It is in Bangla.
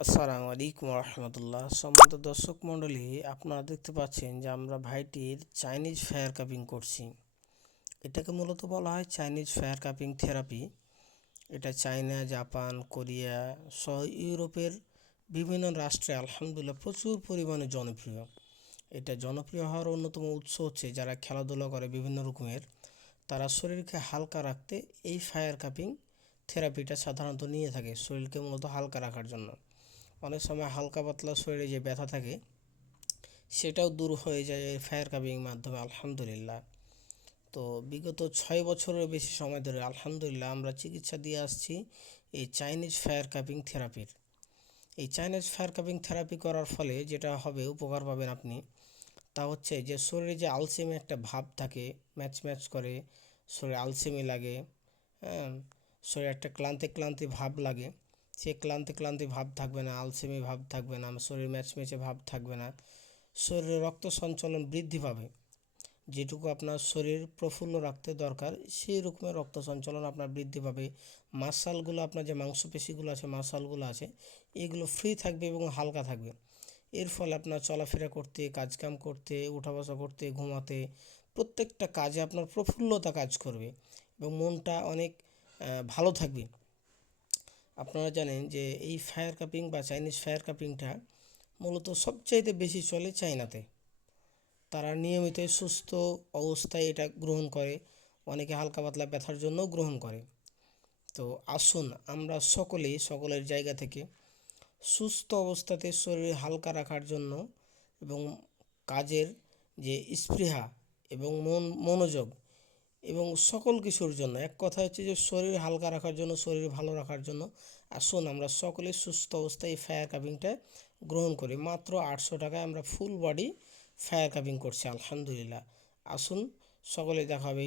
আসসালামু আলাইকুম রহমতুল্লাহ সম্মানিত দর্শক মণ্ডলী, আপনারা দেখতে পাচ্ছেন যে আমরা ভাইটির চাইনিজ ফায়ার কাপিং করছি। এটাকে মূলত বলা হয় চাইনিজ ফায়ার কাপিং থেরাপি এটা চায়না জাপান কোরিয়া সহ ইউরোপের বিভিন্ন রাষ্ট্রে আলহামদুলিল্লাহ প্রচুর পরিমাণে জনপ্রিয়। এটা জনপ্রিয় হওয়ার অন্যতম উৎস হচ্ছে যারা খেলাধুলা করে বিভিন্ন রকমের, তারা শরীরকে হালকা রাখতে এই ফায়ার কাপিং থেরাপিটা সাধারণত নিয়ে থাকে, শরীরকে মূলত হালকা রাখার জন্য। অনেক সময় হালকা পাতলা শরীরে যে ব্যথা থাকে, সেটাও দূর হয়ে যায় এই ফায়ার কাপিং মাধ্যমে, আলহামদুলিল্লাহ। তো বিগত ছয় বছরের বেশি সময় ধরে, আলহামদুলিল্লাহ, আমরা চিকিৎসা দিয়ে আসছি এই চাইনিজ ফায়ার কাপিং থেরাপির এই চাইনিজ ফায়ার কাপিং থেরাপি করার ফলে যেটা হবে, উপকার পাবেন আপনি, তা হচ্ছে যে শরীরে যে আলসেমি একটা ভাব থাকে, ম্যাচ ম্যাচ করে, শরীরে আলসেমি লাগে হ্যাঁ শরীরে একটা ক্লান্তি ক্লান্তি ভাব লাগে সে ক্লান্তি ক্লান্তি ভাব থাকবে না, আলসেমি ভাব থাকবে না শরীর ম্যাচমেচে ভাব থাকবে না। শরীরে রক্ত সঞ্চালন বৃদ্ধি পাবে। যেটুকু আপনার শরীর প্রফুল্ল রাখতে দরকার, সেই রকমের রক্ত সঞ্চালন আপনার বৃদ্ধি পাবে। মাসালগুলো, আপনার যে মাংসপেশিগুলো আছে, মাসালগুলো আছে, এগুলো ফ্রি থাকবে এবং হালকা থাকবে। এর ফলে আপনার চলাফেরা করতে, কাজকাম করতে উঠা বসা করতে, ঘুমাতে, প্রত্যেকটা কাজে আপনার প্রফুল্লতা কাজ করবে এবং মনটা অনেক ভালো থাকবে। আপনারা জানেন যে এই ফায়ার কাপিং বা চাইনিজ ফায়ার কাপিংটা মূলত সবচাইতে বেশি চলে চায়নাতে। তারা নিয়মিত সুস্থ অবস্থায় এটা গ্রহণ করে, অনেকে হালকা পাতলা ব্যথার জন্য গ্রহণ করে। তো আসুন আমরা সকলেই সকলের জায়গা থেকে সুস্থ অবস্থাতে শরীর হালকা রাখার জন্য এবং কাজের যে স্পৃহা এবং মন, মনোযোগ এবং সকল কিছুর জন্য। এক কথা হচ্ছে যে শরীর হালকা রাখার জন্য, শরীর ভালো রাখার জন্য। আসুন আমরা সকলে সুস্থ অবস্থায় এই ফায়ার কাপিংটা গ্রহণ করি। মাত্র আটশো টাকায় আমরা ফুল বডি ফায়ার কাপিং করছি, আলহামদুলিল্লাহ। আসুন, সকলে দেখা হবে